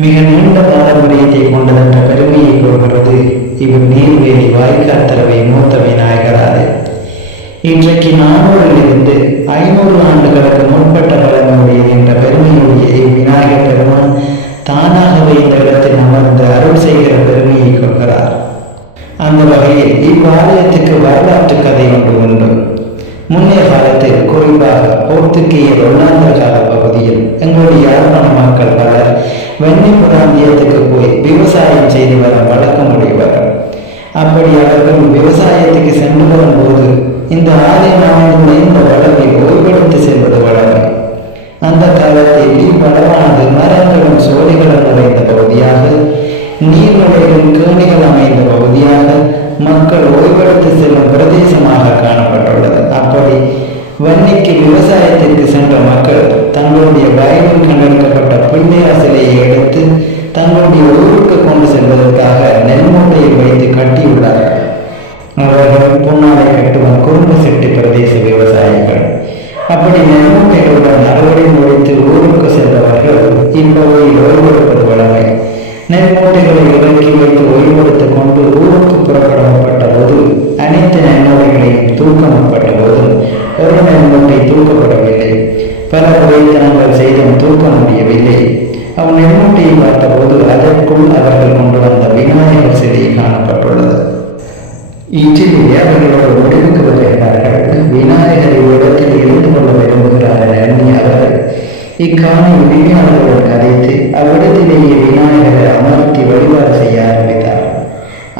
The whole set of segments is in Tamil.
மிக நீண்ட பாரம்பரியத்தை கொண்டதென்ற பெருமையை கொள்கிறது இவர் நீர்வேலி வாய்க்காத்தரவை மூத்த விநாயகர் ஆலயம். இன்றைக்கு 400 500 ஆண்டுகளுக்கு முற்பட்ட பழமையுடையது என்ற பெருமையுடைய இவ்விநாயகர் பெருமான் தானாகவே இந்த இடத்தில் அமர்ந்து அருள் செய்கிற பெருமையை கொள்கிறார். அந்த வகையில் இவ்வாலயத்துக்கு வரலாற்று கதை ஒன்று உண்டு. முன்னைய காலத்தில், குறிப்பாக போர்த்துகீயர் ஒல்லாந்தர கால பகுதியில் எங்களுடைய யாழ்ப்பாண மக்கள் பலர் வெண்ணி பிராந்தியத்துக்கு போய் விவசாயம் செய்து வர வழக்கம் உடையவர். அப்படி அவர்கள் விவசாயத்துக்கு சென்று வரும்போது இந்த ஆலயம் அமைந்துள்ள இந்த வளவில் ஓய்வெடுத்து செல்வது வழமை. அந்த காலத்தில் இவ்வளவானது மரங்களும் சோலைகளும் நிறைந்த பகுதியாக, நீர்நிலைகள் கேணிகள் அமைந்த பகுதியாக, மக்கள் ஓய்வெடுத்து செல்லும் பிரதேசமாக காணப்பட்டுள்ளது. அப்படி வன்னிக்கு விவசாயத்திற்கு சென்ற மக்கள் தங்களுடைய வயலில் கண்டெடுக்கப்பட்ட பிள்ளையார் சிலையை எடுத்து தங்களுடைய ஊருக்கு கொண்டு செல்வதற்காக நெல் மூட்டையில் வைத்து கட்டியுள்ளார்கள். அவர்கள் பொன்னாலை கட்டுவன் குறும்பு செட்டி பிரதேச விவசாயிகள். அப்படி நெல் மூட்டைகளுடன் அறுவடை முடித்து ஊருக்கு சென்றவர்கள் இப்பகுதியில் ஓய்வெடுப்பது வழமை. நெல் மூட்டைகளை இறக்கி வைத்து ஓய்வெடுத்துக் கொண்டு ஊருக்கு புறப்படப்பட்ட போது அனைத்து நெல்மூட்டைகளையும் தூக்கப்பட்ட போதும் ஒரு நெல் மூட்டை தூக்கப்படவில்லை. பல பிரயத்தனங்கள் செய்தும் தூக்க முடியவில்லை. அவன் நெல்மூட்டையை பார்த்தபோது அதற்குள் அவர்கள் கொண்டு வந்த விநாயகர் சிலை காணப்பட்டுள்ளது. இச்சிலேயே அவர்களோட முடிவுக்கு வருகிறார்கள். விநாயகரை இடத்தில் இருந்து கொள்ள விரும்புகிறார் என எண்ணி அவர்கள் இக்காணி விஞ்ஞானங்களுடன் கதைத்து அவ்விடத்திலேயே விநாயகரை அமர்த்தி வழிபாடு செய்ய ஆரம்பித்தார்.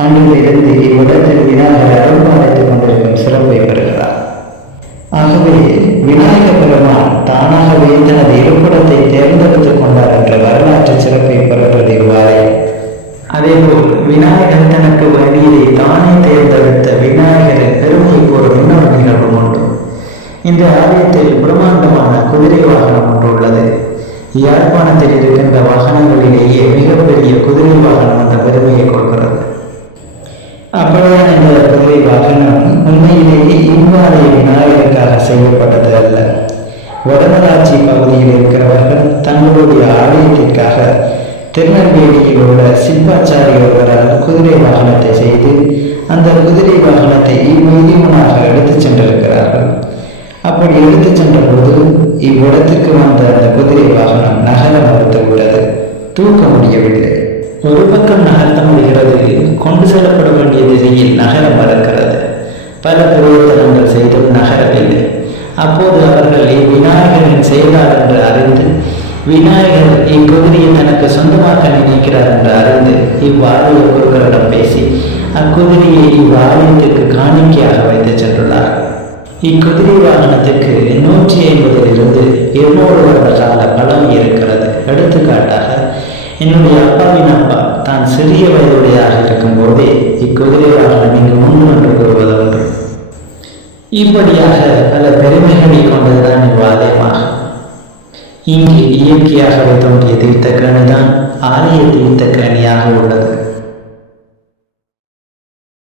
அன்றிலிருந்து இவ்விடத்தில் விநாயகரை அருள்பாலித்துக் கொண்டிருக்கும் சிறப்பை பெறுகிறார். ஆகவே விநாயக பெருமான் தானாகவே தனது இருப்பிடத்தை தேர்ந்தெடுத்துக் கொண்டார் என்ற வரலாற்று சிறப்பை பெறுகிறது இவ்வாலயம். அதேபோல் விநாயகர் தனக்கு வேண்டியதை தானே தேர்ந்தெடுத்த விநாயகரின் பெருமை கூறும் இன்னொரு நிகழ்வு உண்டு. இந்த ஆலயத்தில் பிரம்மாண்டமான குதிரை வாகனம் ஒன்று உள்ளது. யாழ்ப்பாணத்தில் இருக்கின்ற வாகனங்களிலேயே மிகப்பெரிய குதிரை வாகனம் அந்த பெருமையை கொள்கிறது. அப்படியான இந்த குதிரை வாகனம் உண்மையிலேயே இவ்வாலய விநாயகருக்காக செய்யப்பட்டது அல்ல. வடமராட்சி பகுதியில் இருக்கிறவர்கள் தங்களுடைய ஆலயத்திற்காக திருநெல்வேலியில் உள்ள சிப்பாச்சாரி ஒருவரால் குதிரை வாகனத்தை செய்து அந்த குதிரை வாகனத்தை இவ்வீதிமனாக எடுத்துச் சென்றிருக்கிறார்கள். அப்படி எடுத்துச் சென்ற போது இவ்விடத்திற்கு வந்த அந்த குதிரை வாகனம் நகர மறுத்து விட்டது. தூக்க முடியவில்லை. ஒரு பக்கம் நகர்த்த முடிகிறது, கொண்டு செல்லப்பட வேண்டிய திசையில் நகர மறுக்கிறது. பல பிரயோஜனங்கள் செய்தும் நகரவில்லை. அப்போது அவர்கள் இவ்விநாயகரின் செயலார் என்று அறிந்து விநாயகர் இக்குதிரையை தனக்கு சொந்தமாக நினைக்கிறார் என்று அறிந்து இவ்வாலய குருக்களிடம் பேசி அக்குதிரையை இவ்வாலயத்திற்கு காணிக்கையாக வைத்து சென்றுள்ளார். இக்குதிரை வாகனத்துக்கு 150 200 வருட கால பழமை இருக்கிறது. எடுத்துக்காட்டாக, என்னுடைய அப்பாவின் அப்பா தான் சிறிய வயதுடையதாக இருக்கும் போதே இக்குதிரை வாகனம் இங்கு உண்டு என்று கூறுவதுண்டு. இப்படியாக பல பெருமைகளை கொண்டதுதான் இவ்வாலயமாகும். இங்கு இயற்கையாகவே தோன்றிய தீர்த்த கேணிதான் ஆலய தீர்த்த கேணியாக உள்ளது.